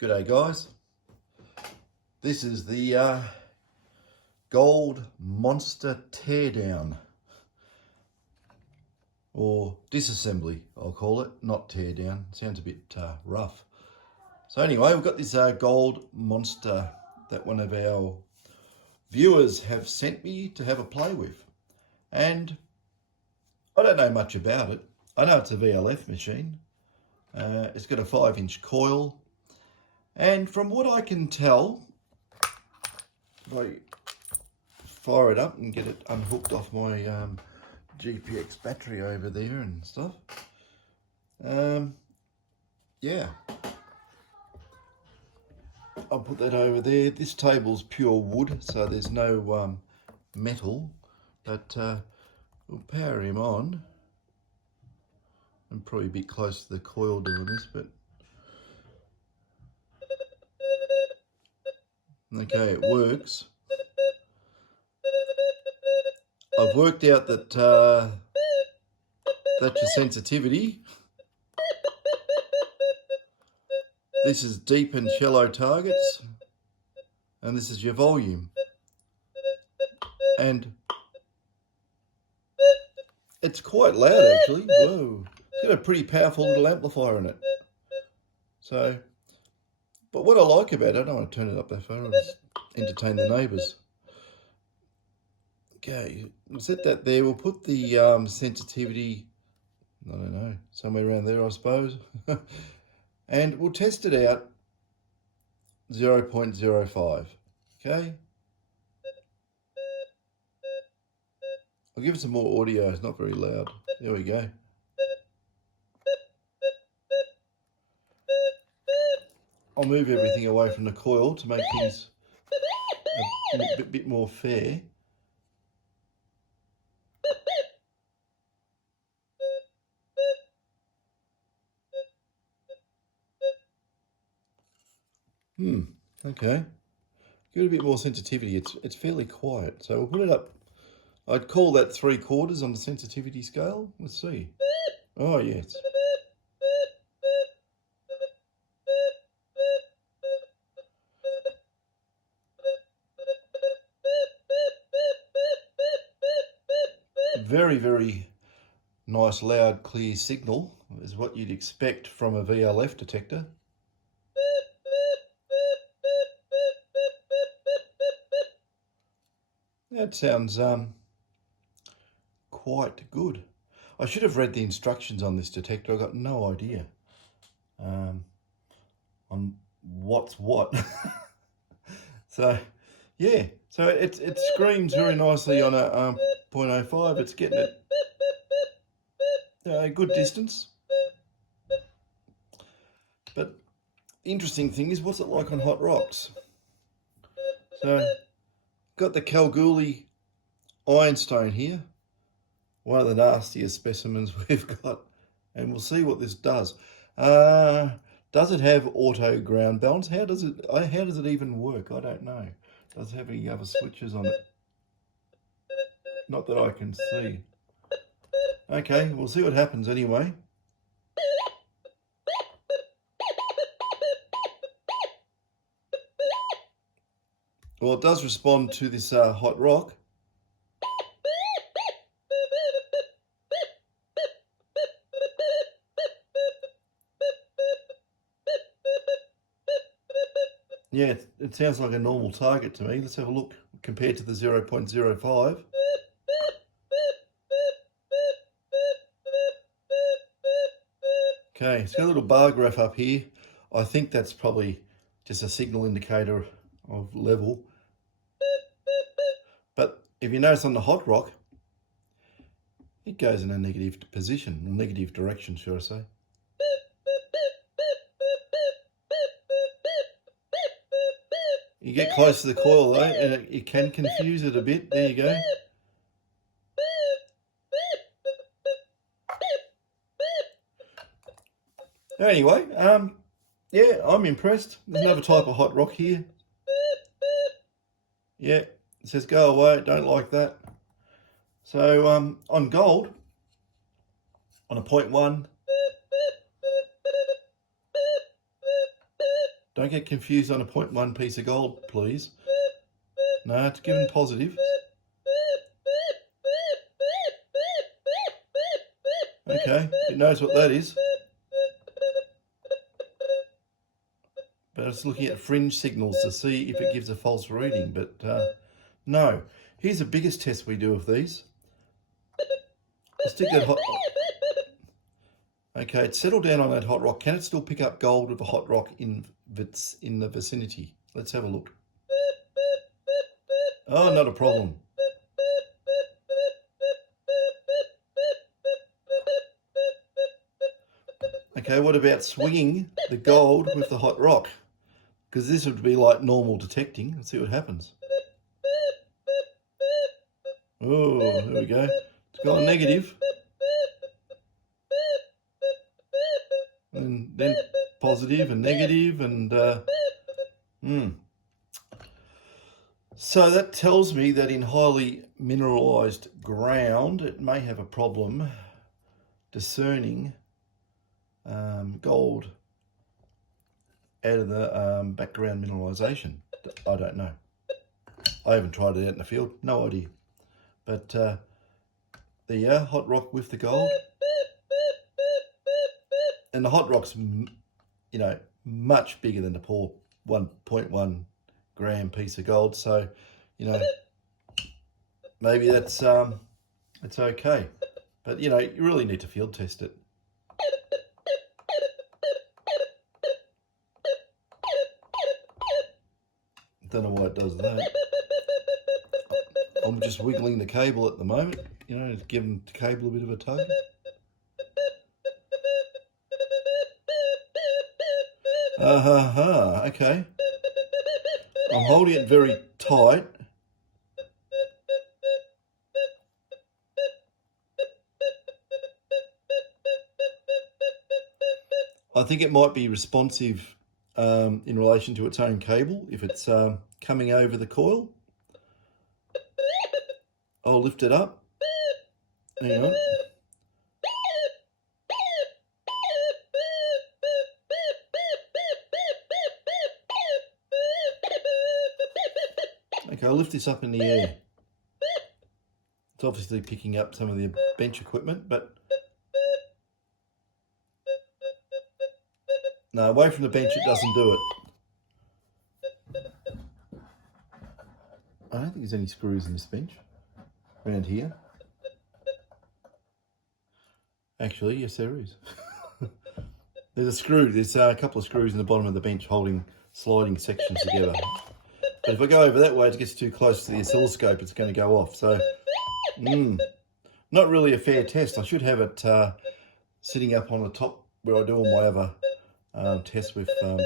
G'day guys, this is the Gold Monster teardown, or disassembly I'll call it, not teardown, sounds a bit rough. So anyway, we've got this Gold Monster that one of our viewers have sent me to have a play with, and I don't know much about it. I know it's a VLF machine, it's got a 5-inch coil, and from what I can tell, if I fire it up and get it unhooked off my GPX battery over there and stuff, yeah, I'll put that over there. This table's pure wood, so there's no metal, but we'll power him on. I'm probably a bit close to the coil doing this, but okay, it works. I've worked out that that's your sensitivity. This is deep and shallow targets, and this is your volume. And it's quite loud actually. Whoa, it's got a pretty powerful little amplifier in it. So, but what I like about it, I don't want to turn it up that far, I'll just entertain the neighbours. Okay, we'll set that there. We'll put the sensitivity, I don't know, somewhere around there I suppose. And we'll test it out 0.05, okay? I'll give it some more audio, it's not very loud. There we go. I'll move everything away from the coil to make things a bit more fair. Okay. Give it a bit more sensitivity. It's fairly quiet, so we'll put it up. I'd call that 3/4 on the sensitivity scale. Let's see. Oh yes. Very, very nice, loud, clear signal is what you'd expect from a VLF detector. That sounds quite good. I should have read the instructions on this detector. I got no idea on what's what. So yeah, so it screams very nicely on a 0.05. It's getting it a good distance. But the interesting thing is, what's it like on hot rocks? So got the Kalgoorlie ironstone here, one of the nastiest specimens we've got, and we'll see what this does. Does it have auto ground balance? How does it even work? I don't know. Does it have any other switches on it? Not that I can see. Okay, we'll see what happens anyway. Well, it does respond to this hot rock. Yeah, it sounds like a normal target to me. Let's have a look compared to the 0.05. Okay, it's got a little bar graph up here. I think that's probably just a signal indicator of level. But if you notice on the hot rock, it goes in a negative position, or negative direction, should I say. You get close to the coil though, and it can confuse it a bit. There you go. Anyway, yeah, I'm impressed. There's another type of hot rock here. Yeah, it says go away, don't like that. So on gold, on a 0.1, Don't get confused on a 0.1 piece of gold, please. No, it's given positive. Okay, it knows what that is. But it's looking at fringe signals to see if it gives a false reading, but no. Here's the biggest test we do of these. I'll stick that hot... Okay, it's settled down on that hot rock. Can it still pick up gold with a hot rock in the vicinity? Let's have a look. Oh, not a problem. Okay, what about swinging the gold with the hot rock? Because this would be like normal detecting. Let's see what happens. Oh, there we go. It's gone negative. And then positive and negative and So that tells me that in highly mineralized ground, it may have a problem discerning gold out of the background mineralization. I don't know. I haven't tried it out in the field. No idea. But there you are, hot rock with the gold. And the hot rock's, you know, much bigger than the poor 1.1 gram piece of gold. So, you know, maybe that's it's okay. But, you know, you really need to field test it. Don't know why it does that. I'm just wiggling the cable at the moment, you know, just giving the cable a bit of a tug. Okay. I'm holding it very tight. I think it might be responsive in relation to its own cable if it's coming over the coil. I'll lift it up. Hang on. Okay, I'll lift this up in the air. It's obviously picking up some of the bench equipment, but no, away from the bench it doesn't do it. I don't think there's any screws in this bench around here. Actually, yes there is. There's a screw, there's a couple of screws in the bottom of the bench holding sliding sections together. But if I go over that way, it gets too close to the oscilloscope, it's going to go off. So, not really a fair test. I should have it sitting up on the top where I do all my other tests with the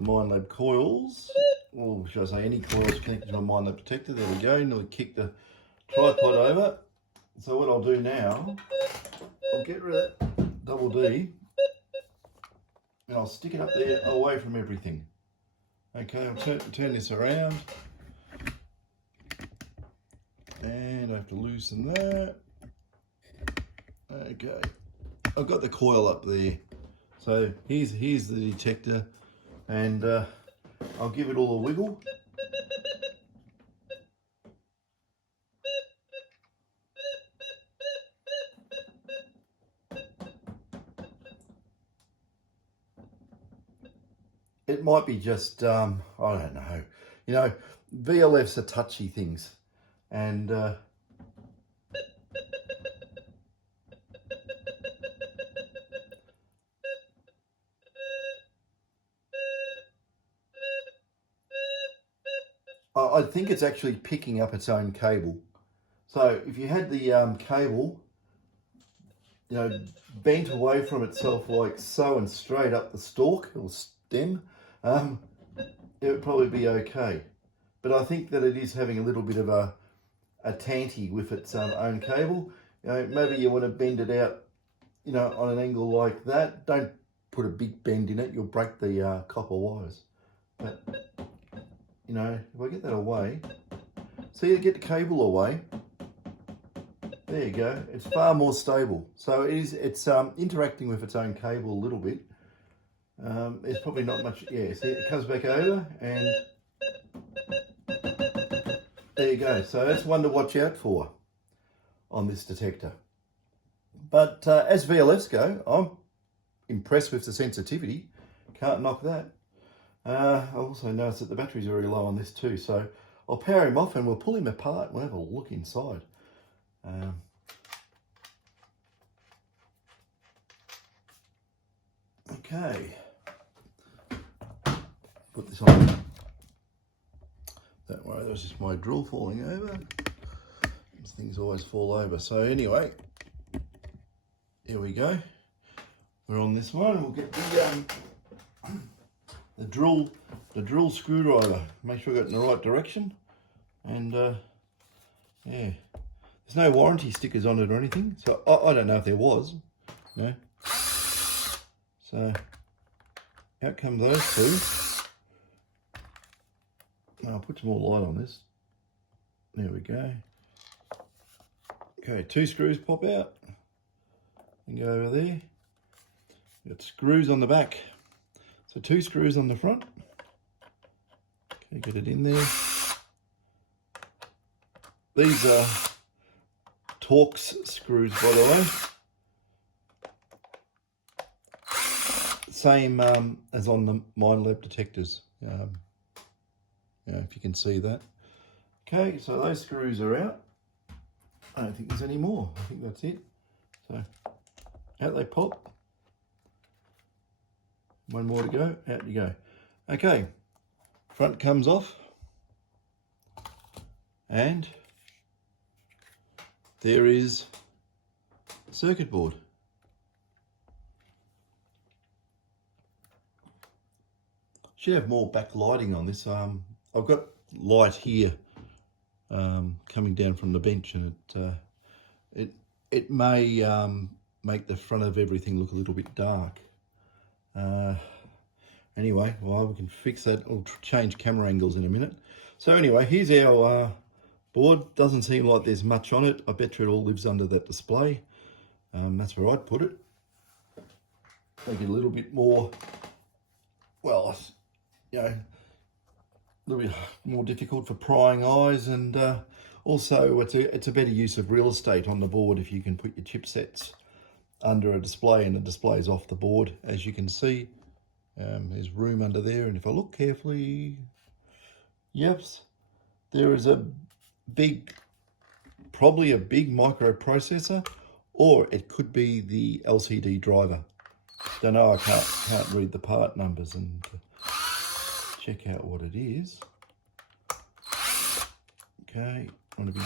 Minelab coils. Or should I say any coils connected to a Minelab detector. There we go. Now we kick the tripod over. So what I'll do now, I'll get rid of that double D and I'll stick it up there away from everything. Okay, I'll turn this around and I have to loosen that. Okay, I've got the coil up there. So here's the detector and I'll give it all a wiggle. It might be just, I don't know. You know, VLFs are touchy things. And I think it's actually picking up its own cable. So if you had the cable, you know, bent away from itself like so and straight up the stalk or stem, it would probably be okay. But I think that it is having a little bit of a tanty with its own cable. You know, maybe you want to bend it out, you know, on an angle like that. Don't put a big bend in it, you'll break the copper wires. But, you know, if I get that away, see, you get the cable away. There you go. It's far more stable. So it's interacting with its own cable a little bit. There's probably not much. Yeah, see, it comes back over, and there you go. So that's one to watch out for on this detector. But as VLFs go, I'm impressed with the sensitivity. Can't knock that. I also noticed that the batteries are very low on this too, so I'll power him off and we'll pull him apart. We'll have a look inside. Okay. Put this on. Don't worry, that was just my drill falling over. These things always fall over. So anyway, here we go. We're on this one. We'll get the drill screwdriver. Make sure I got it in the right direction. And yeah, there's no warranty stickers on it or anything. So I don't know if there was. No. So out come those two. I'll put some more light on this. There we go. Okay, 2 screws pop out and go over there. Got screws on the back. So 2 screws on the front. Okay, get it in there. These are Torx screws, by the way. Same as on the Minelab detectors. If you can see that. Okay, so those screws are out. I don't think there's any more. I think that's it. So out they pop. One more to go. Out you go. Okay, front comes off. And there is circuit board. Should have more backlighting on this. I've got light here coming down from the bench, and it may make the front of everything look a little bit dark. Anyway, well, we can fix that. I'll change camera angles in a minute. So anyway, here's our board. Doesn't seem like there's much on it. I bet you it all lives under that display. That's where I'd put it. Make it a little bit more, well, you know, a little bit more difficult for prying eyes, and also it's a better use of real estate on the board if you can put your chipsets under a display and the display is off the board. As you can see, there's room under there, and if I look carefully, yes, there is probably a big microprocessor, or it could be the LCD driver. Don't know, I can't read the part numbers and check out what it is. Okay, want to be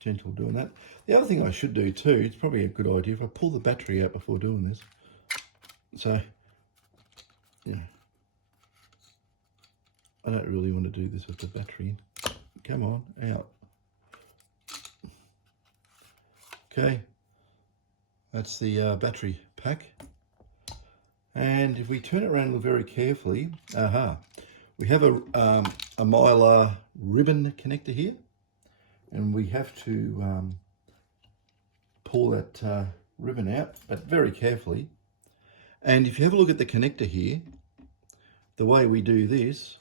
gentle doing that. The other thing I should do too, it's probably a good idea if I pull the battery out before doing this. So, yeah, I don't really want to do this with the battery in. Come on, out. Okay, that's the battery pack. And if we turn it around and look very carefully, we have a Mylar ribbon connector here, and we have to pull that ribbon out, but very carefully. And if you have a look at the connector here, the way we do this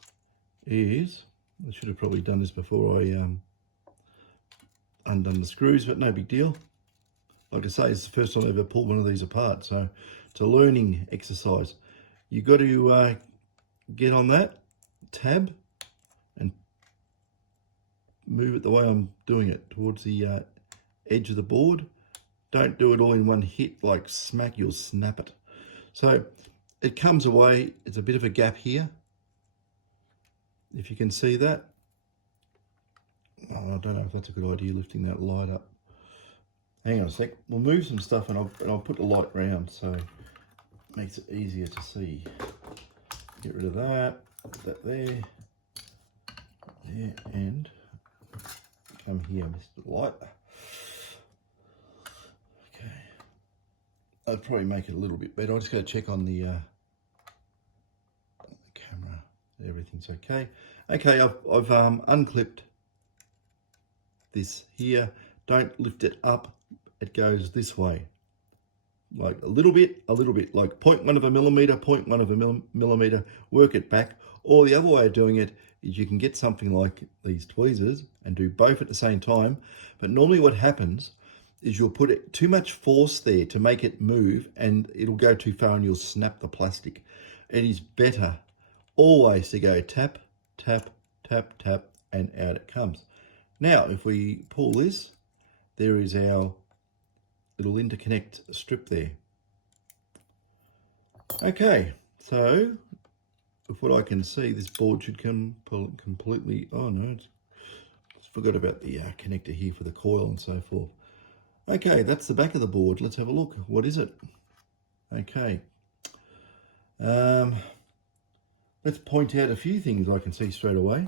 is, I should have probably done this before I undone the screws, but no big deal. Like I say, it's the first time I've ever pulled one of these apart, so it's a learning exercise. You've got to get on that tab and move it the way I'm doing it, towards the edge of the board. Don't do it all in one hit, like smack, you'll snap it. So it comes away, it's a bit of a gap here, if you can see that. Oh, I don't know if that's a good idea, lifting that light up. Hang on a sec, we'll move some stuff and I'll put the light round so it makes it easier to see. Get rid of that, put that there, and come here, Mr. Light. Okay, I'd probably make it a little bit better. I just got to check on the camera, everything's okay. Okay, I've unclipped this here. Don't lift it up, it goes this way. like a little bit, like 0.1 of a millimeter, 0.1 of a millimeter, work it back. Or the other way of doing it is you can get something like these tweezers and do both at the same time. But normally what happens is you'll put too much force there to make it move, and it'll go too far and you'll snap the plastic. It is better always to go tap, tap, tap, tap, and out it comes. Now, if we pull this, there is our little interconnect strip there. Okay, so with what I can see, this board should come completely, oh no, forgot about the connector here for the coil and so forth. Okay, that's the back of the board. Let's have a look. What is it? Okay. Let's point out a few things I can see straight away.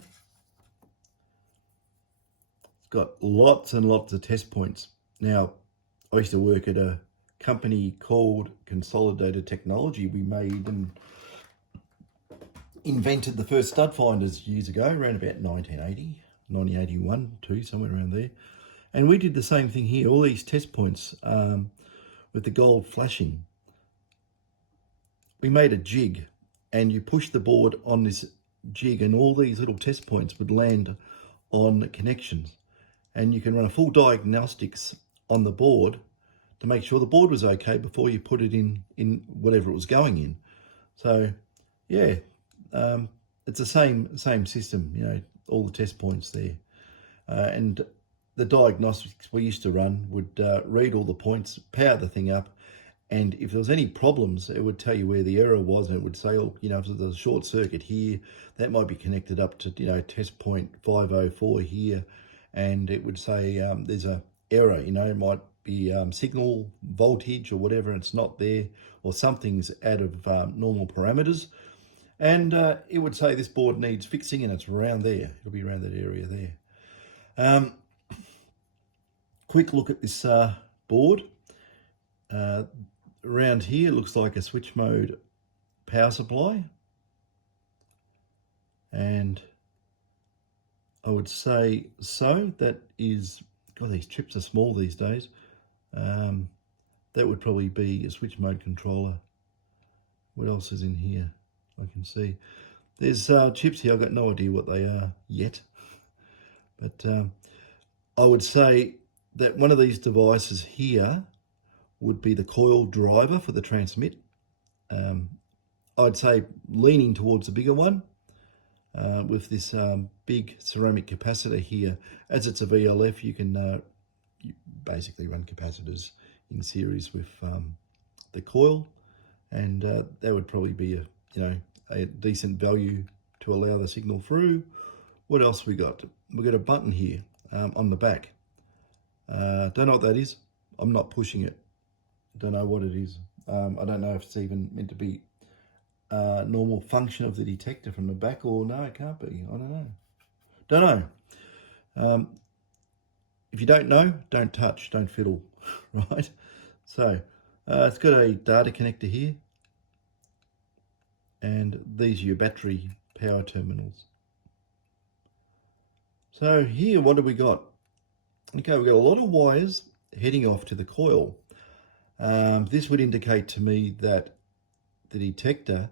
It's got lots and lots of test points. Now, I used to work at a company called Consolidated Technology. We made and invented the first stud finders years ago, around about 1980, 1981 too, somewhere around there. And we did the same thing here, all these test points with the gold flashing. We made a jig, and you push the board on this jig, and all these little test points would land on connections. And you can run a full diagnostics on the board to make sure the board was okay before you put it in whatever it was going in. So, yeah, it's the same system, you know, all the test points there. And the diagnostics we used to run would read all the points, power the thing up, and if there was any problems, it would tell you where the error was, and it would say, oh, you know, if there's a short circuit here, that might be connected up to, you know, test point 504 here, and it would say there's a error, you know, it might be signal voltage or whatever, and it's not there, or something's out of normal parameters, and it would say this board needs fixing, and it's around there. It'll be around that area there. Quick look at this board. Around here looks like a switch mode power supply, and I would say so. That is, God, these chips are small these days. That would probably be a switch mode controller. What else is in here? I can see there's chips here. I've got no idea what they are yet, but I would say that one of these devices here would be the coil driver for the transmit. I'd say leaning towards the bigger one with this big ceramic capacitor here. As it's a VLF, you can you basically run capacitors in series with the coil, and that would probably be a decent value to allow the signal through. What else we got? We got a button here on the back. Don't know what that is. I'm not pushing it. Don't know what it is. I don't know if it's even meant to be normal function of the detector from the back, or no, it can't be. I don't know. If you don't know, don't touch, don't fiddle, right? So it's got a data connector here, and these are your battery power terminals. So here, what do we got? Okay, we've got a lot of wires heading off to the coil. This would indicate to me that the detector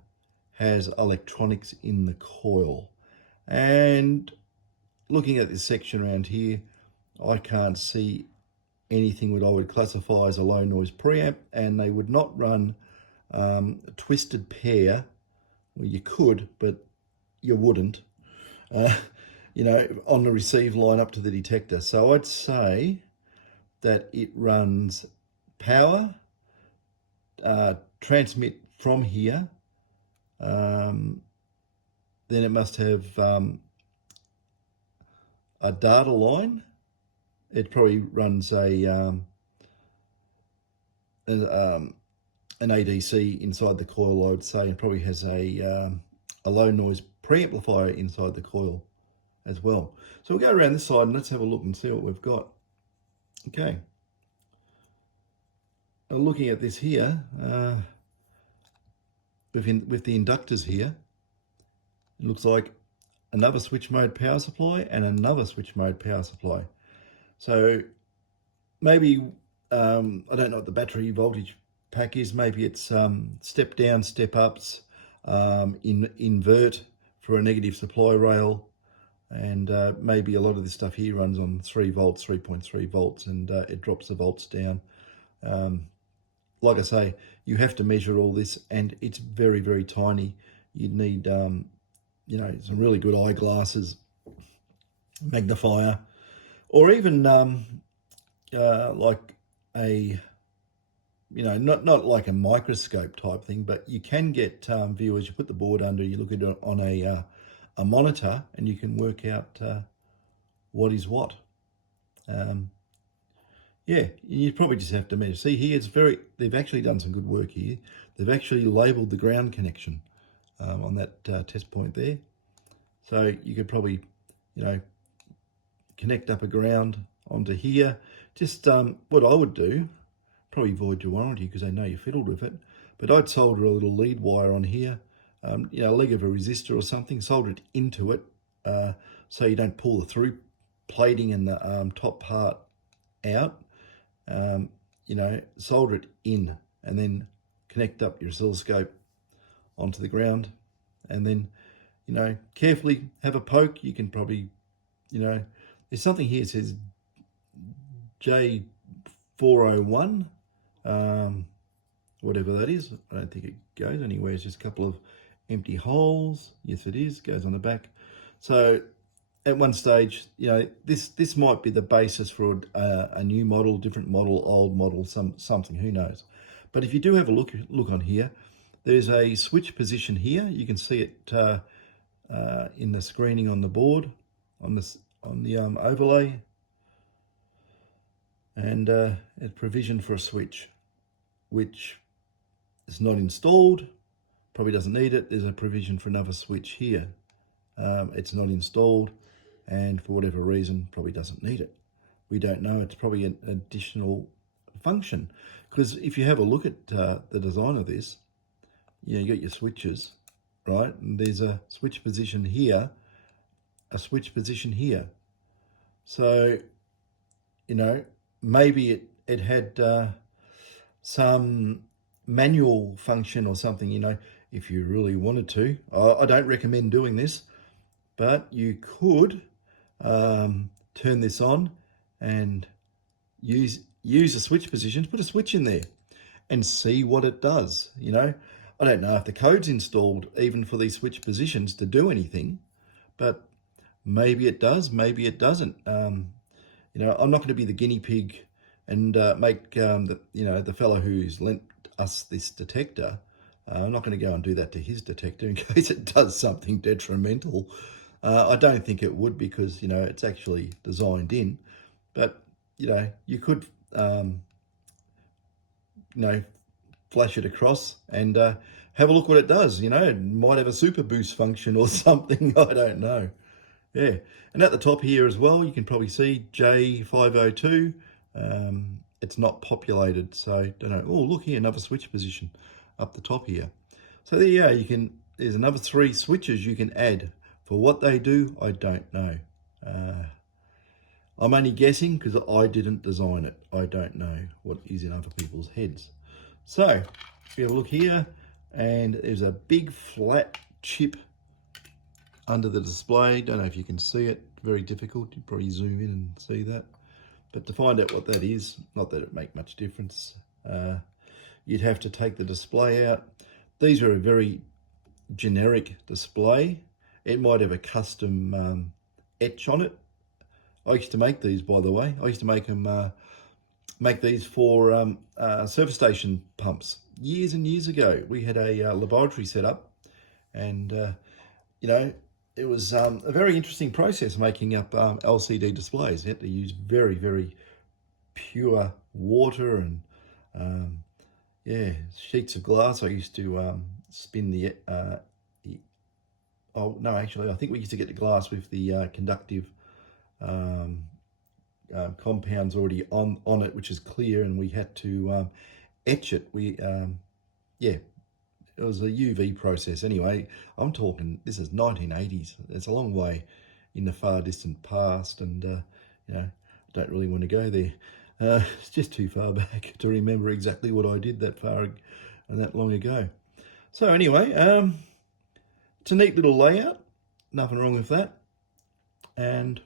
has electronics in the coil. And looking at this section around here, I can't see anything that I would classify as a low noise preamp, and they would not run a twisted pair. Well, you could, but you wouldn't, you know, on the receive line up to the detector. So I'd say that it runs power, transmit from here, then it must have a data line. It probably runs an ADC inside the coil, I would say. It probably has a low noise preamplifier inside the coil as well. So we'll go around this side and let's have a look and see what we've got. Okay. Looking at this here, with the inductors here, it looks like another switch mode power supply and another switch mode power supply. So maybe, I don't know what the battery voltage pack is. Maybe it's step down, step ups, invert for a negative supply rail, and maybe a lot of this stuff here runs on 3 volts, 3.3 volts, and it drops the volts down. Like I say, you have to measure all this, and it's very, very tiny. You'd need, you know, some really good eyeglasses, magnifier, or even like a, you know, not like a microscope type thing, but you can get viewers. You put the board under, you look at it on a monitor, and you can work out what is what. Yeah, you probably just have to measure. See here, it's they've actually done some good work here. They've actually labelled the ground connection on that test point there. So you could probably, you know, connect up a ground onto here. Just what I would do, probably void your warranty because I know you fiddled with it, but I'd solder a little lead wire on here, you know, a leg of a resistor or something, solder it into it so you don't pull the through plating and the top part out. You know, solder it in and then connect up your oscilloscope onto the ground, and then, you know, carefully have a poke. You can probably, you know, there's something here that says J401, whatever that is. I don't think it goes anywhere. It's just a couple of empty holes. Yes, it is. Goes on the back. So at one stage, you know, this might be the basis for a new model, different model, old model, something, who knows. But if you do have a look on here, there's a switch position here. You can see it in the screening on the board, on the overlay, and it's provision for a switch, which is not installed, probably doesn't need it. There's a provision for another switch here. It's not installed, and for whatever reason, probably doesn't need it. We don't know. It's probably an additional function, because if you have a look at the design of this, you know, you got your switches, right? And there's a switch position here, a switch position here. So, you know, maybe it had some manual function or something, you know, if you really wanted to. I don't recommend doing this, but you could turn this on and use the switch positions, put a switch in there and see what it does. You know, I don't know if the code's installed even for these switch positions to do anything, but maybe it does, maybe it doesn't. You know, I'm not going to be the guinea pig and make the fellow who's lent us this detector. I'm not going to go and do that to his detector in case it does something detrimental. I don't think it would, because, you know, it's actually designed in. But, you know, you could, you know, flash it across and have a look what it does. You know, it might have a super boost function or something. I don't know. Yeah. And at the top here as well, you can probably see J502. It's not populated, so don't know. Oh, look here, another switch position up the top here. So there you go. There's another 3 switches you can add. For what they do, I don't know. I'm only guessing because I didn't design it. I don't know what is in other people's heads. So if you have a look here, and there's a big flat chip under the display. Don't know if you can see it. Very difficult. You probably zoom in and see that. But to find out what that is, not that it make much difference, you'd have to take the display out. These are a very generic display. It might have a custom etch on it. I used to make these, by the way. I used to make these for service station pumps years and years ago. We had a laboratory set up, and you know, it was a very interesting process making up LCD displays. You had to use very, very pure water and yeah, sheets of glass. I used to spin the oh no, actually I think we used to get the glass with the conductive compounds already on it, which is clear, and we had to etch it. Yeah, it was a UV process. Anyway, I'm talking, this is 1980s. It's a long way in the far distant past, and you know, I don't really want to go there. It's just too far back to remember exactly what I did that far and that long ago. So anyway, it's a neat little layout. Nothing wrong with that. And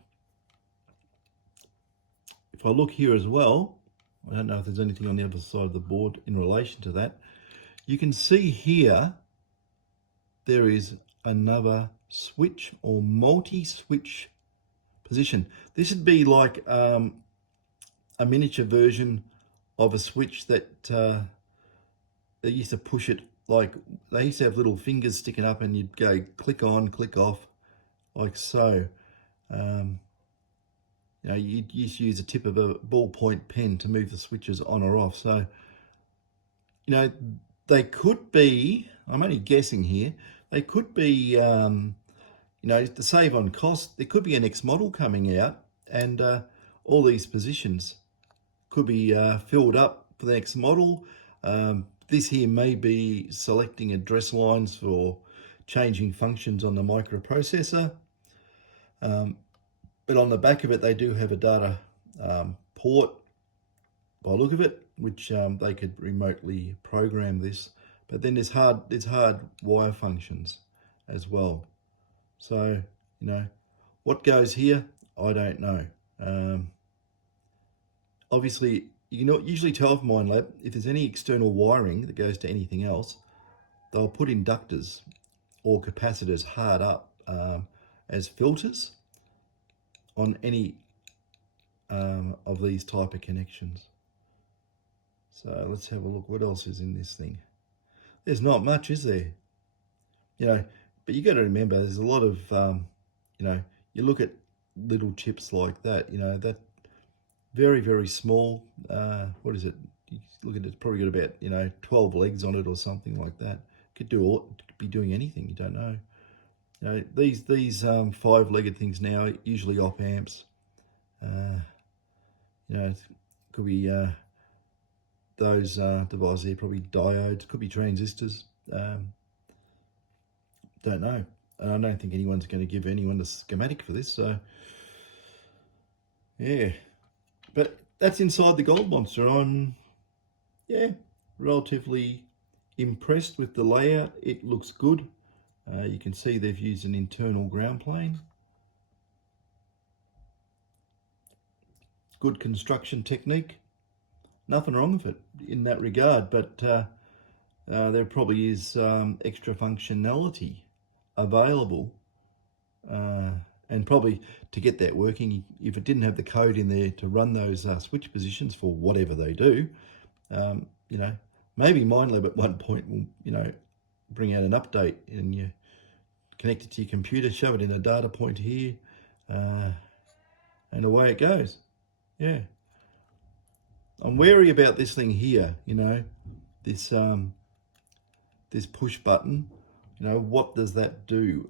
if I look here as well, I don't know if there's anything on the other side of the board in relation to that. You can see here there is another switch or multi-switch position. This would be like a miniature version of a switch that they used to push it, like they used to have little fingers sticking up and you'd go click on, click off, like so. You know, you used to use the tip of a ballpoint pen to move the switches on or off. So, you know, they could be, I'm only guessing here, they could be, you know, to save on cost, there could be a next model coming out and all these positions could be filled up for the next model. This here may be selecting address lines for changing functions on the microprocessor. But on the back of it, they do have a data port, by the look of it, which they could remotely program this. But then there's hard wire functions as well. So, you know, what goes here, I don't know. Obviously, you can usually tell from Minelab if there's any external wiring that goes to anything else, they'll put inductors or capacitors hard up as filters on any of these type of connections. So let's have a look what else is in this thing. There's not much, is there? You know, but you got to remember there's a lot of, you know, you look at little chips like that, you know, that very, very small, what is it? You look at it, it's probably got about, you know, 12 legs on it or something like that. Could be doing anything, you don't know. You know, these 5-legged things now, usually op amps. You know, it could be those devices here, probably diodes, could be transistors. Don't know. And I don't think anyone's going to give anyone the schematic for this. So, yeah. But that's inside the Gold Monster. I'm, yeah, relatively impressed with the layout. It looks good. You can see they've used an internal ground plane. Good construction technique. Nothing wrong with it in that regard, but there probably is extra functionality available. And probably to get that working, if it didn't have the code in there to run those switch positions for whatever they do, you know, maybe Minelab at one point will, you know, bring out an update and you connect it to your computer, shove it in a data point here, and away it goes. Yeah. I'm wary about this thing here, you know, this this push button. You know, what does that do?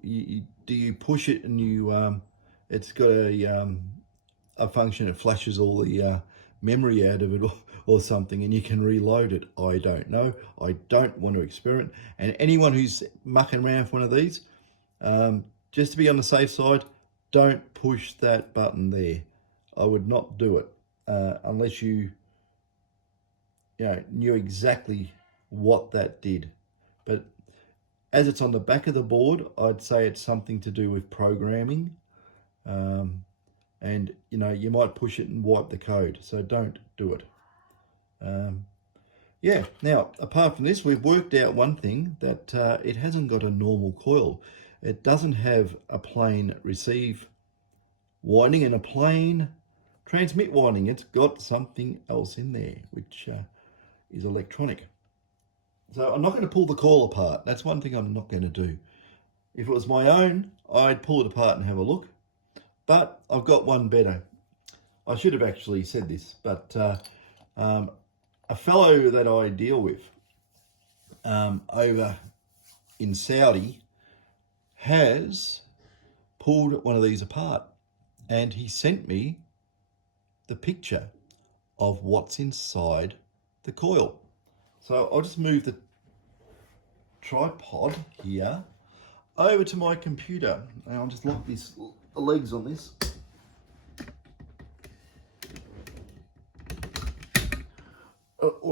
Do you push it and you, it's got a function that flashes all the memory out of it or something and you can reload it? I don't know. I don't want to experiment. And anyone who's mucking around with one of these, just to be on the safe side, don't push that button there. I would not do it unless you know, knew exactly what that did. But as it's on the back of the board, I'd say it's something to do with programming. And, you know, you might push it and wipe the code. So don't do it. Yeah, now, apart from this, we've worked out one thing, that it hasn't got a normal coil. It doesn't have a plain receive winding and a plain transmit winding. It's got something else in there, which is electronic. So I'm not going to pull the coil apart. That's one thing I'm not going to do. If it was my own, I'd pull it apart and have a look. But I've got one better. I should have actually said this, but a fellow that I deal with over in Saudi has pulled one of these apart, and he sent me the picture of what's inside the coil. So I'll just move the tripod here over to my computer, and I'll just lock the legs on this.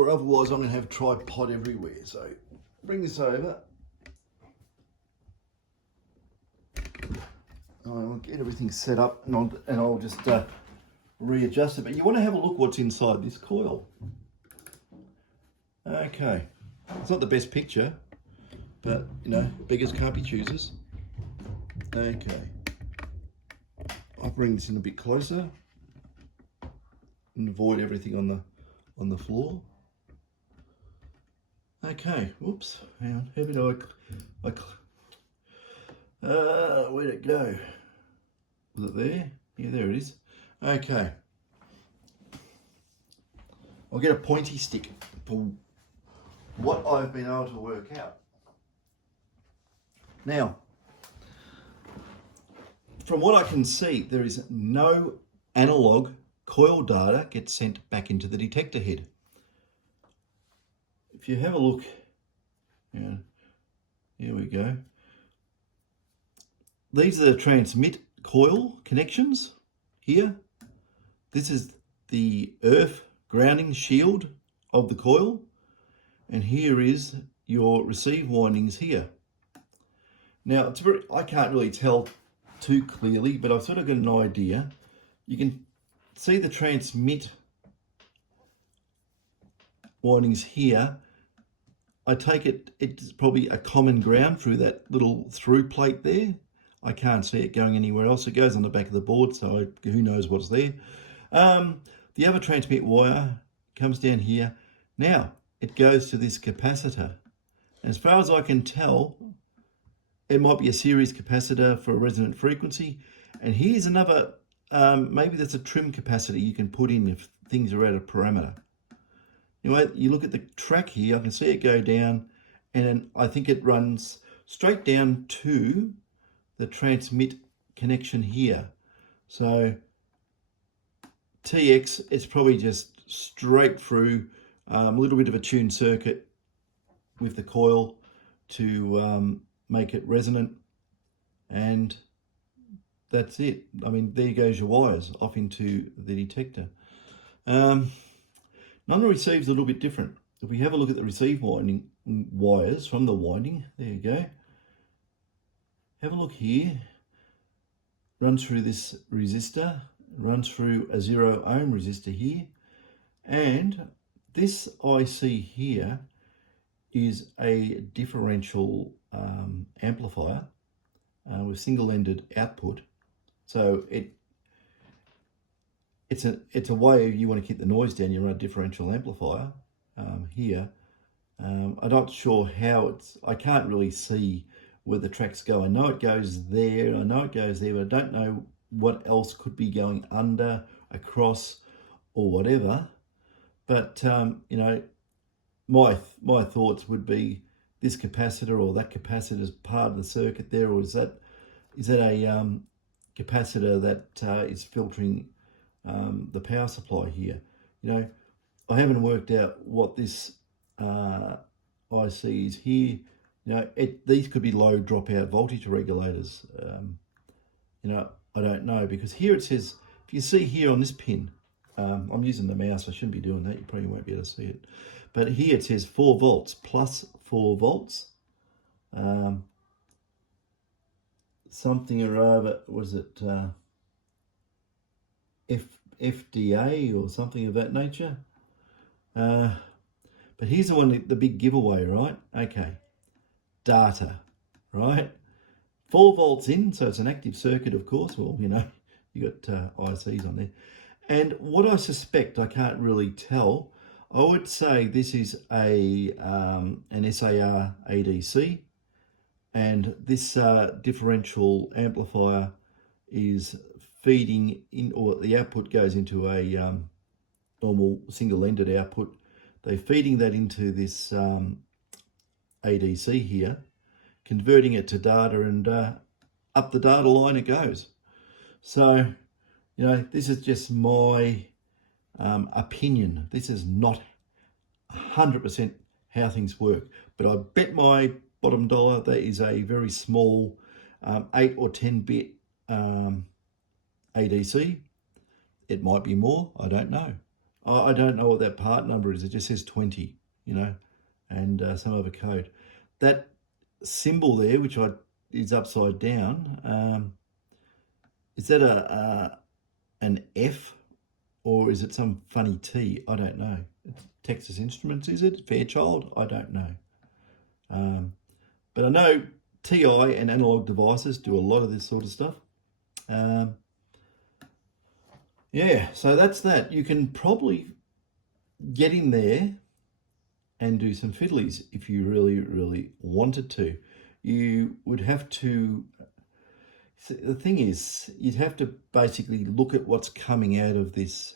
or otherwise I'm going to have a tripod everywhere. So bring this over. I'll get everything set up and I'll just readjust it. But you want to have a look what's inside this coil. Okay, it's not the best picture, but you know, beggars can't be choosers. Okay, I'll bring this in a bit closer and avoid everything on the floor. Okay, whoops, hang on, how did where'd it go? Was it there? Yeah, there it is. Okay. I'll get a pointy stick for what I've been able to work out. Now, from what I can see, there is no analog coil data gets sent back into the detector head. If you have a look, yeah, here we go. These are the transmit coil connections here. This is the earth grounding shield of the coil. And here is your receive windings here. Now, I can't really tell too clearly, but I've sort of got an idea. You can see the transmit windings here. I take it's probably a common ground through that little through plate there. I can't see it going anywhere else. It goes on the back of the board, so who knows what's there. The other transmit wire comes down here. Now, it goes to this capacitor. As far as I can tell, it might be a series capacitor for a resonant frequency. And here's another, maybe that's a trim capacitor you can put in if things are out of parameter. Anyway, you look at the track here, I can see it go down, and I think it runs straight down to the transmit connection here. So TX, it's probably just straight through, a little bit of a tuned circuit with the coil to make it resonant, and that's it. I mean, there goes your wires off into the detector. None receives a little bit different. If we have a look at the receive winding wires from the winding, there you go. Have a look here. Runs through this resistor, runs through a 0 ohm resistor here, and this IC here is a differential amplifier with single-ended output. So it's a way you want to keep the noise down. You run a differential amplifier here. I'm not sure how I can't really see where the tracks go. I know it goes there, I know it goes there, but I don't know what else could be going under, across, or whatever. But you know, my thoughts would be this capacitor or that capacitor is part of the circuit there, or is that a capacitor that is filtering the power supply here? You know, I haven't worked out what this IC is here. You know, these could be low dropout voltage regulators. You know, I don't know, because here it says, if you see here on this pin, I'm using the mouse, I shouldn't be doing that, you probably won't be able to see it. But here it says 4 volts, plus 4 volts. Something or other, was it FDA or something of that nature? But here's the one, the big giveaway, right? Okay, data, right? 4 volts in, so it's an active circuit, of course. Well, you know, you got ICs on there. And what I suspect, I can't really tell, I would say this is an SAR ADC, and this differential amplifier is feeding in, or the output goes into a normal single-ended output. They're feeding that into this ADC here, converting it to data, and up the data line it goes. So, you know, this is just my opinion. This is not 100% how things work, but I bet my bottom dollar there is a very small 8 or 10 bit ADC. It might be more, I don't know. I don't know what that part number is. It just says 20, you know, and some other code. That symbol there, which is upside down, is that an F, or is it some funny T? I don't know. It's Texas Instruments, is it? Fairchild? I don't know. But I know TI and Analog Devices do a lot of this sort of stuff. Yeah, so that's that. You can probably get in there and do some fiddlies if you really, really wanted to. You would have to, the thing is, you'd have to basically look at what's coming out of this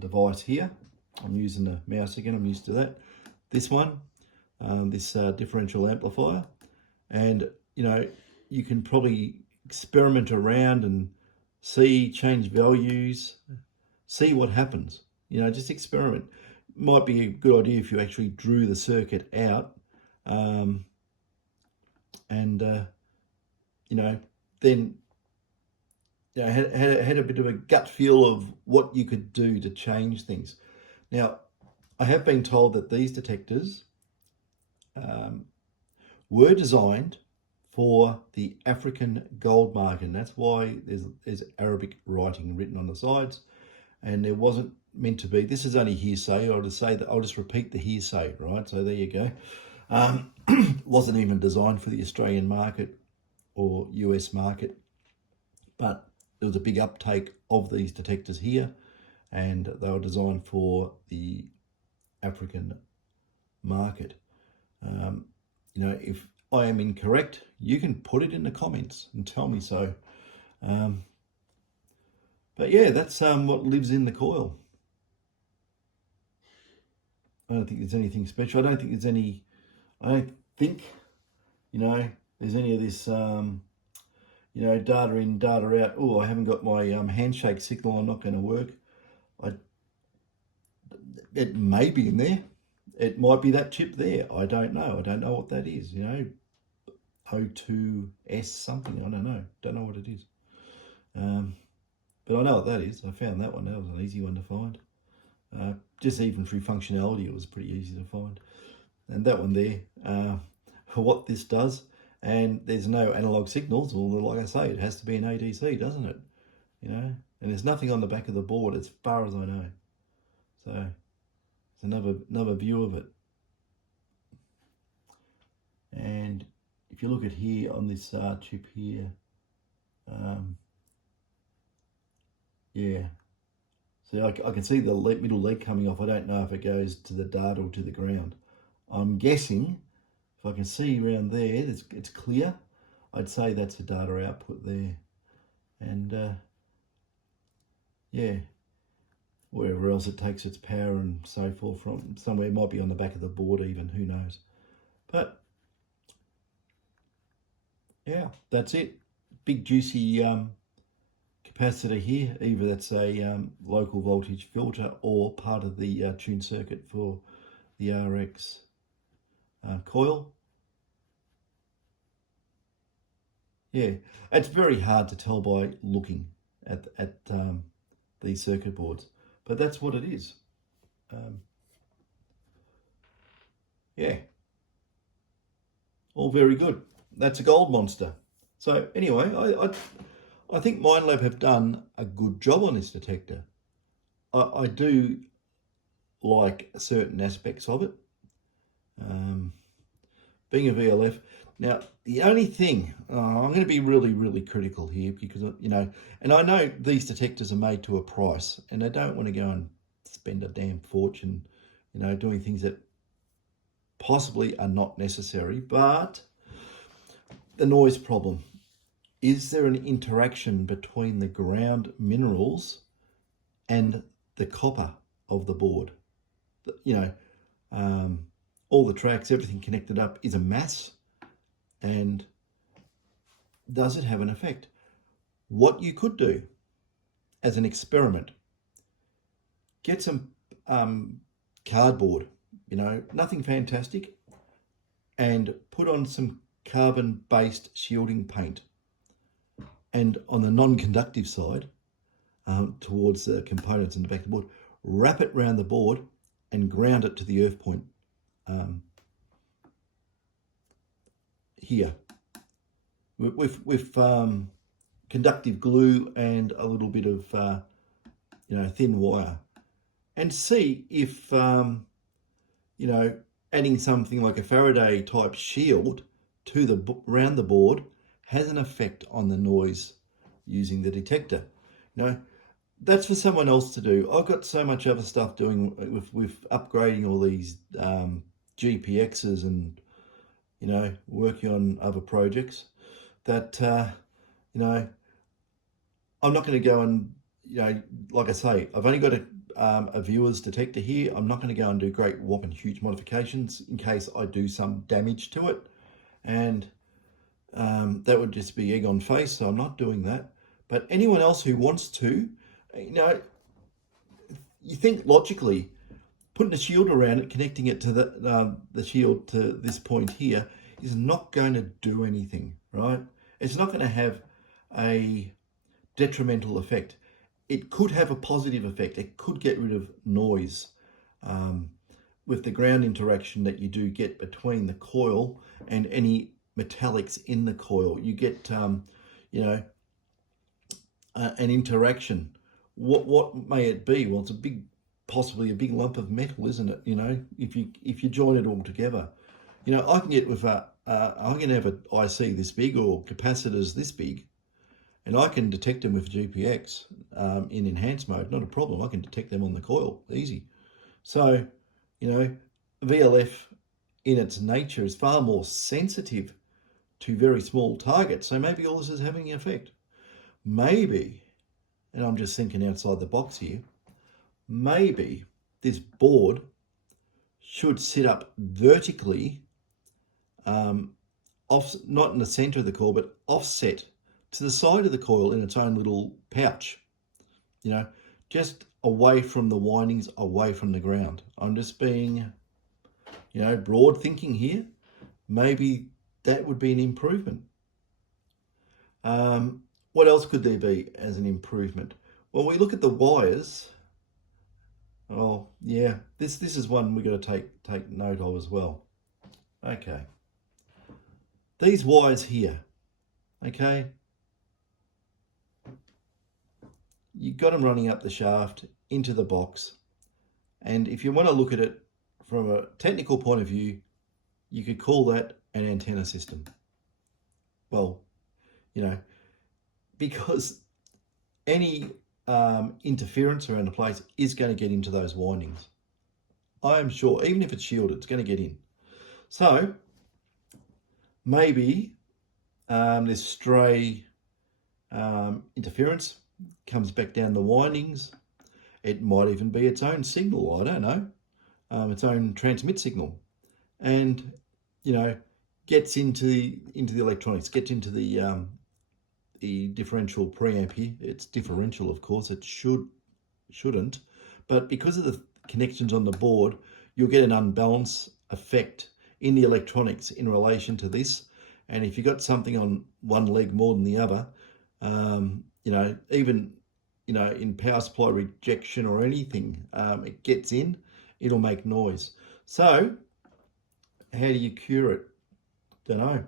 device here. I'm using the mouse again, I'm used to that. This one, this differential amplifier. And, you know, you can probably experiment around and see, change values, see what happens. You know, just experiment. Might be a good idea if you actually drew the circuit out and, you know, then you know, had a bit of a gut feel of what you could do to change things. Now, I have been told that these detectors were designed for the African gold market, and that's why there's Arabic writing written on the sides, and there wasn't meant to be. This is only hearsay. I'll just repeat the hearsay, right? So there you go. Wasn't even designed for the Australian market or US market, but there was a big uptake of these detectors here, and they were designed for the African market. You know, if I am incorrect, you can put it in the comments and tell me so. But yeah, that's what lives in the coil. I don't think there's anything special. I don't think, you know, there's any of this, you know, data in, data out. Oh, I haven't got my handshake signal. I'm not going to work. It may be in there. It might be that chip there. I don't know. I don't know what that is, you know. O2S something. I don't know. Don't know what it is. But I know what that is. I found that one. That was an easy one to find. Just even through functionality, it was pretty easy to find. And that one there, what this does, and there's no analog signals, or like I say, it has to be an ADC, doesn't it? You know, and there's nothing on the back of the board as far as I know. So it's another view of it. And if you look at here on this chip here, yeah, see, I can see the middle leg coming off. I don't know if it goes to the data or to the ground. I'm guessing, if I can see around there, it's clear, I'd say that's a data output there. And yeah, wherever else it takes its power and so forth from, somewhere, it might be on the back of the board even, who knows. But yeah, that's it. Big juicy capacitor here, either that's a local voltage filter or part of the tune circuit for the RX coil. Yeah, it's very hard to tell by looking at these circuit boards, but that's what it is. Yeah, all very good. That's a Gold Monster. So anyway, I think Minelab have done a good job on this detector. I do like certain aspects of it. Being a VLF. Now, the only thing, I'm going to be really, really critical here because, you know, and I know these detectors are made to a price and they don't want to go and spend a damn fortune, you know, doing things that possibly are not necessary. But the noise problem. Is there an interaction between the ground minerals and the copper of the board? You know, all the tracks, everything connected up is a mass. And does it have an effect? What you could do as an experiment, get some cardboard, you know, nothing fantastic, and put on some carbon-based shielding paint. And on the non-conductive side, towards the components in the back of the board, wrap it around the board and ground it to the earth point here with conductive glue and a little bit of thin wire, and see if adding something like a Faraday type shield to the around the board has an effect on the noise using the detector. That's for someone else to do. I've got so much other stuff doing with upgrading all these GPXs and working on other projects that I'm not going to go and like I say, I've only got a viewer's detector here. I'm not going to go and do great whopping huge modifications in case I do some damage to it, and that would just be egg on face, so I'm not doing that. But anyone else who wants to, you think logically, putting a shield around it, connecting it to the shield to this point here is not going to do anything, right? It's not going to have a detrimental effect. It could have a positive effect. It could get rid of noise with the ground interaction that you do get between the coil and any metallics in the coil. You get, an interaction. What may it be? Well, it's possibly a big lump of metal, isn't it? If you join it all together, I can get with I can have an IC this big or capacitors this big, and I can detect them with GPX in enhanced mode, not a problem. I can detect them on the coil, easy. So, VLF in its nature is far more sensitive to very small targets. So maybe all this is having an effect. Maybe, and I'm just thinking outside the box here, maybe this board should sit up vertically, not in the center of the coil, but offset to the side of the coil in its own little pouch, just away from the windings, away from the ground. I'm just being, broad thinking here. Maybe that would be an improvement. What else could there be as an improvement? Well, we look at the wires. Oh yeah, this is one we've got to take note of as well. Okay, these wires here, okay, you got them running up the shaft into the box, and if you want to look at it from a technical point of view, you could call that an antenna system. Well, because any interference around the place is going to get into those windings. I am sure, even if it's shielded, it's going to get in. So maybe this stray interference comes back down the windings. It might even be its own signal, I don't know, its own transmit signal, and gets into the electronics, gets into the differential preamp here. It's differential, of course. It shouldn't, but because of the connections on the board, you'll get an unbalance effect in the electronics in relation to this. And if you've got something on one leg more than the other, even in power supply rejection or anything, it gets in, it'll make noise. So how do you cure it? Don't know.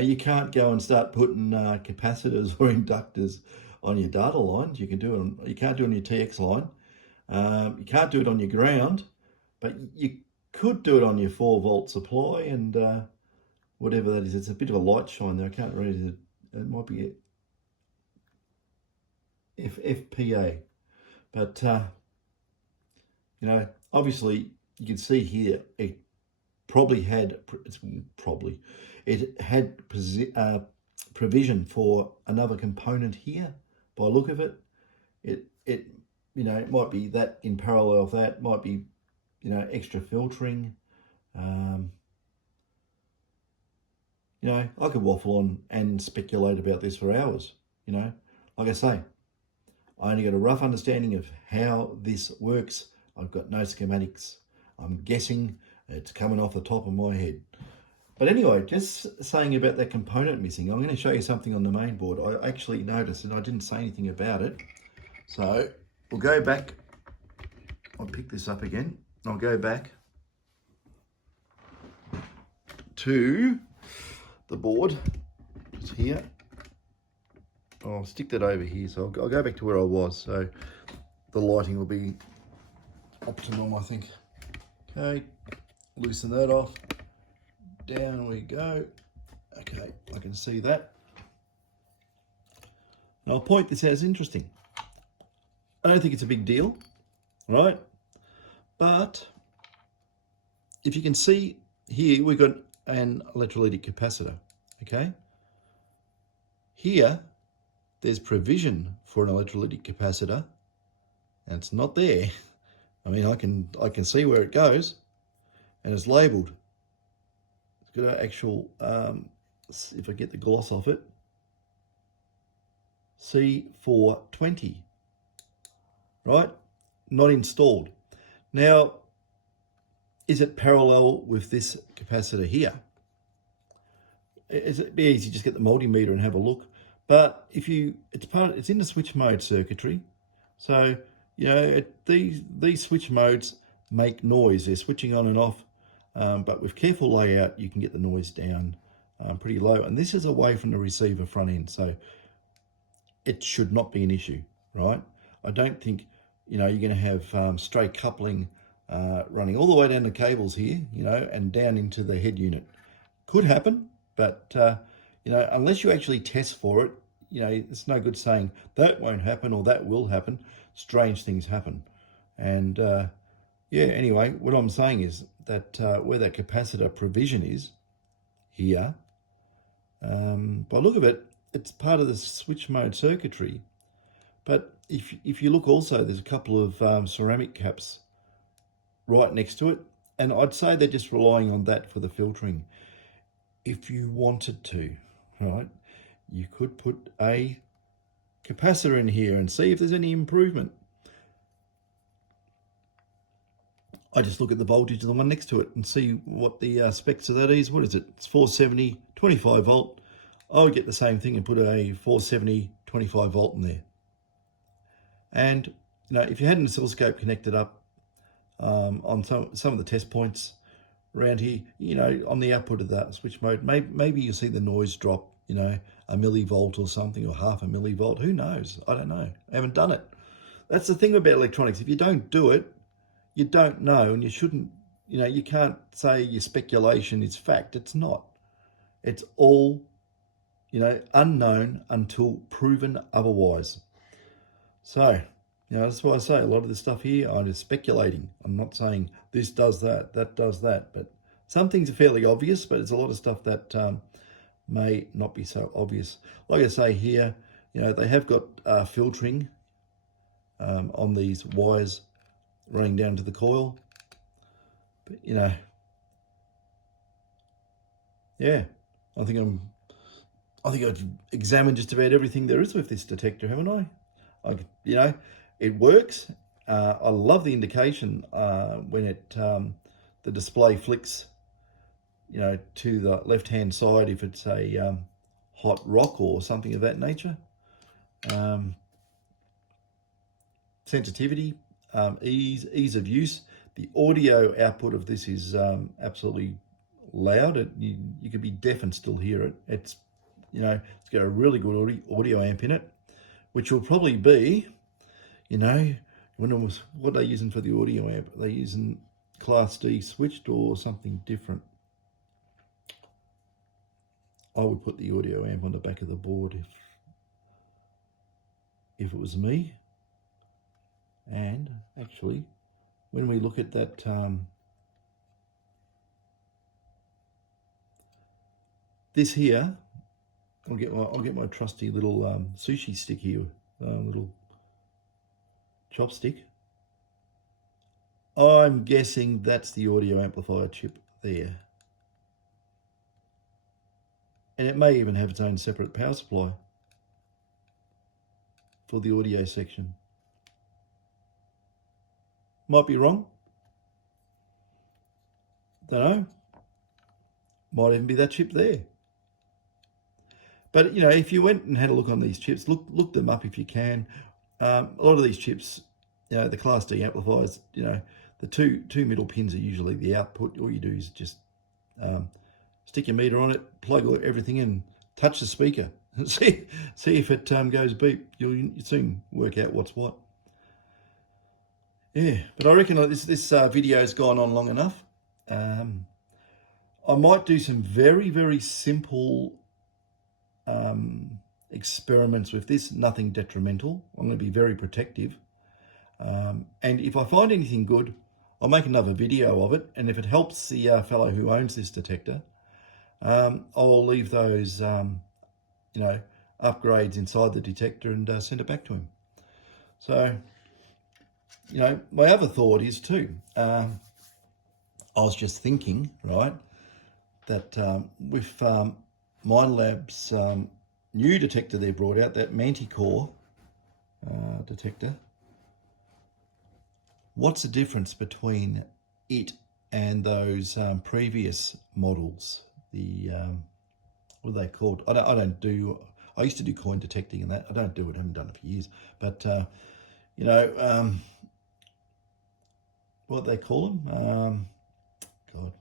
You can't go and start putting capacitors or inductors on your data lines. You can't do it on your TX line. You can't do it on your ground, but you could do it on your 4-volt supply and whatever that is. It's a bit of a light shine there. I can't read it. It might be FPA, but obviously you can see here it had provision for another component here. By the look of it, it might be that in parallel of that, might be extra filtering. I could waffle on and speculate about this for hours. Like I say, I only got a rough understanding of how this works. I've got no schematics. I'm guessing it's coming off the top of my head. But anyway, just saying about that component missing, I'm going to show you something on the main board. I actually noticed and I didn't say anything about it. So we'll go back I'll pick this up again. I'll go back to the board. It's here. I'll stick that over here. So I'll go back to where I was. So the lighting will be optimum, I think. Okay, loosen that off. Down we go. Okay, I can see that. And I'll point this out as interesting. I don't think it's a big deal, right? But if you can see here, we've got an electrolytic capacitor, okay? Here, there's provision for an electrolytic capacitor, and it's not there. I mean, I can see where it goes, and it's labelled. It's got an actual, if I get the gloss off it, C420, right? Not installed. Now, is it parallel with this capacitor here? It'd be easy, just get the multimeter and have a look. But if you, it's in the switch mode circuitry. So, you know, these switch modes make noise. They're switching on and off. But with careful layout, you can get the noise down pretty low. And this is away from the receiver front end. So it should not be an issue, right? I don't think, you know, you're going to have stray coupling running all the way down the cables here, you know, and down into the head unit. Could happen, but, you know, unless you actually test for it, you know, it's no good saying that won't happen or that will happen. Strange things happen. And, yeah, anyway, what I'm saying is that where that capacitor provision is here, by look of it, it's part of the switch mode circuitry. But if you look also, there's a couple of ceramic caps right next to it. And I'd say they're just relying on that for the filtering. If you wanted to, right, you could put a capacitor in here and see if there's any improvement. I just look at the voltage of the one next to it and see what the specs of that is. What is it? It's 470, 25 volt. I would get the same thing and put a 470, 25 volt in there. And, you know, if you had an oscilloscope connected up on some of the test points around here, you know, on the output of that switch mode, maybe you see the noise drop, you know, a millivolt or something, or half a millivolt. Who knows? I don't know. I haven't done it. That's the thing about electronics. If you don't do it, you don't know, and you shouldn't, you know, you can't say your speculation is fact. It's not. It's all, you know, unknown until proven otherwise. So, you know, that's why I say a lot of this stuff here, I'm just speculating. I'm not saying this does that, that does that, but some things are fairly obvious, but there's a lot of stuff that may not be so obvious. Like I say here, you know, they have got filtering on these wires running down to the coil. But, you know, yeah, I think I've examined just about everything there is with this detector, haven't I? You know, it works. I love the indication when it the display flicks, you know, to the left-hand side if it's a hot rock or something of that nature. Sensitivity, ease of use. The audio output of this is absolutely loud. You could be deaf and still hear it. It's, you know, it's got a really good audio amp in it, which will probably be, you know, when it was, what are they using for the audio amp? Are they using Class D switched or something different? I would put the audio amp on the back of the board if it was me. And actually, when we look at that, this here, I'll get my trusty little sushi stick here, little chopstick. I'm guessing that's the audio amplifier chip there. And it may even have its own separate power supply for the audio section. Might be wrong. Don't know. Might even be that chip there. But, you know, if you went and had a look on these chips, look them up if you can. A lot of these chips, the Class D amplifiers, the two middle pins are usually the output. All you do is just stick your meter on it, plug everything in, touch the speaker, and see if it goes beep. You'll soon work out what's what. Yeah, but I reckon this video's gone on long enough. I might do some very, very simple experiments with this, nothing detrimental. I'm going to be very protective. And if I find anything good, I'll make another video of it. And if it helps the fellow who owns this detector, I'll leave those, upgrades inside the detector and send it back to him. So, my other thought is too, I was just thinking, right, that with Minelab's new detector they brought out, that Manticore detector, what's the difference between it and those previous models? The what are they called? I used to do coin detecting and that. I don't do it. I haven't done it for years. But what they call them? God,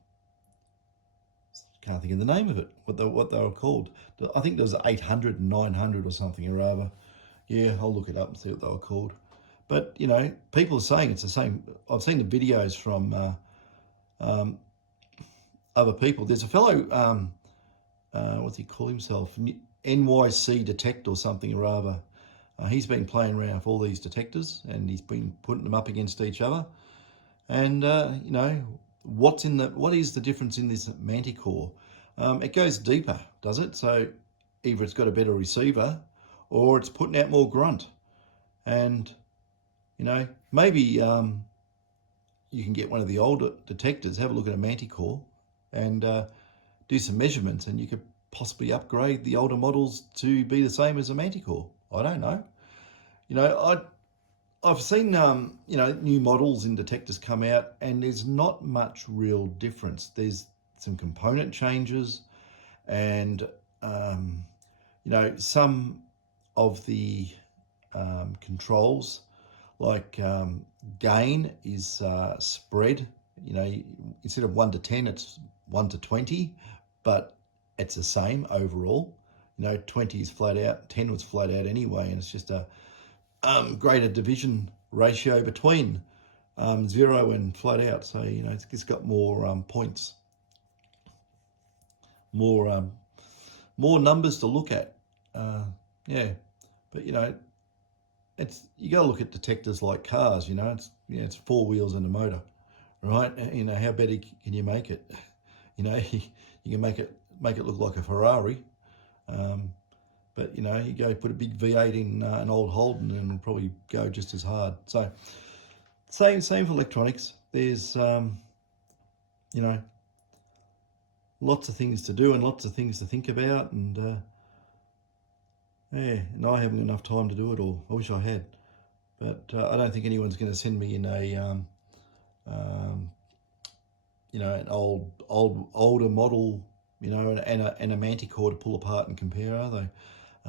can't think of the name of it. What they were called? I think there was 800 and 900 or something or other. Yeah, I'll look it up and see what they were called. But people are saying it's the same. I've seen the videos from other people. There's a fellow, what's he call himself? NYC Detect or something or other. He's been playing around with all these detectors and he's been putting them up against each other. And what is the difference in this Manticore? It goes deeper, does it? So either it's got a better receiver or it's putting out more grunt. And maybe you can get one of the older detectors, have a look at a Manticore and do some measurements, and you could possibly upgrade the older models to be the same as a Manticore. I don't know. I've seen new models in detectors come out, and there's not much real difference. There's some component changes, and some of the controls, like gain is spread. Instead of 1 to 10, it's 1 to 20, but it's the same overall. 20 is flat out, 10 was flat out anyway, and it's just a greater division ratio between 0 and flat out. So it's got more points, more numbers to look at. Yeah, but it's, you got to look at detectors like cars. It's 4 wheels and a motor, right? How better can you make it? You can make it look like a Ferrari. But you go put a big V8 in an old Holden and it'll probably go just as hard. So same for electronics. There's lots of things to do and lots of things to think about, and and I haven't enough time to do it all. I wish I had, but I don't think anyone's going to send me in a an older model, and a Manticore to pull apart and compare, are they?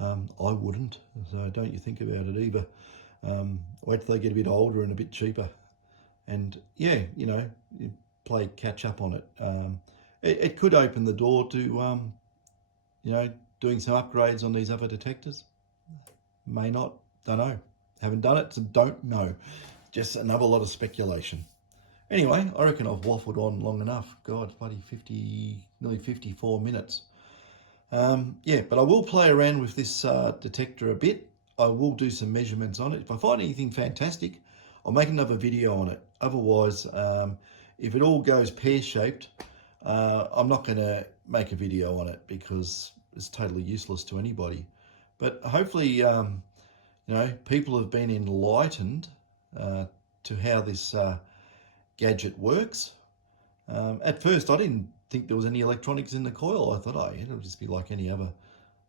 I wouldn't, so don't you think about it either. Wait till they get a bit older and a bit cheaper, and you play catch up on it. It could open the door to doing some upgrades on these other detectors. May not, don't know. Haven't done it, so don't know. Just another lot of speculation. Anyway, I reckon I've waffled on long enough. God, bloody nearly 54 minutes. But I will play around with this detector a bit. I will do some measurements on it. If I find anything fantastic, I'll make another video on it. Otherwise, if it all goes pear-shaped, I'm not going to make a video on it because it's totally useless to anybody. But hopefully, people have been enlightened to how this gadget works. At first, I didn't think there was any electronics in the coil. I thought, it'll just be like any other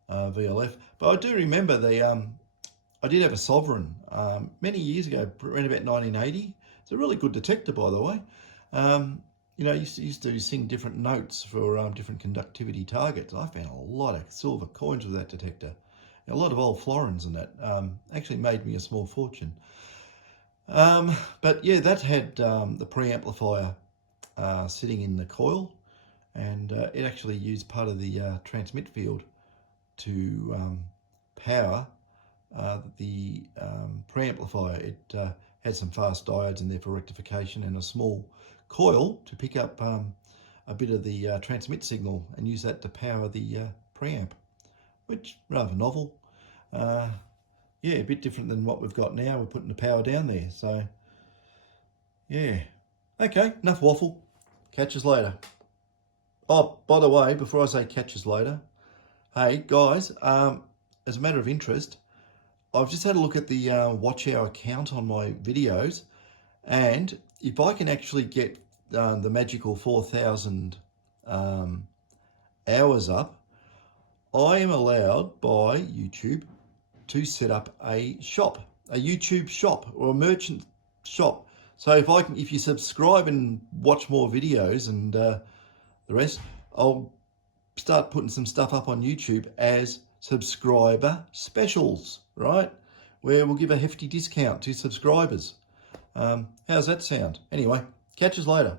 VLF. But I do remember I did have a Sovereign many years ago, around about 1980. It's a really good detector, by the way. Used to sing different notes for different conductivity targets. I found a lot of silver coins with that detector. A lot of old florins and that actually made me a small fortune. But yeah, that had the preamplifier sitting in the coil, and it actually used part of the transmit field to power the preamplifier. It had some fast diodes in there for rectification and a small coil to pick up a bit of the transmit signal and use that to power the preamp, which rather novel. Yeah, a bit different than what we've got now. We're putting the power down there. So, yeah. Okay, enough waffle. Catch us later. Oh, by the way, before I say catch us later, hey, guys, as a matter of interest, I've just had a look at the watch hour count on my videos, and if I can actually get the magical 4,000 hours up, I am allowed by YouTube to set up a shop, a YouTube shop or a merchant shop. So if you subscribe and watch more videos and the rest, I'll start putting some stuff up on YouTube as subscriber specials, right? Where we'll give a hefty discount to subscribers. How's that sound? Anyway, catch us later.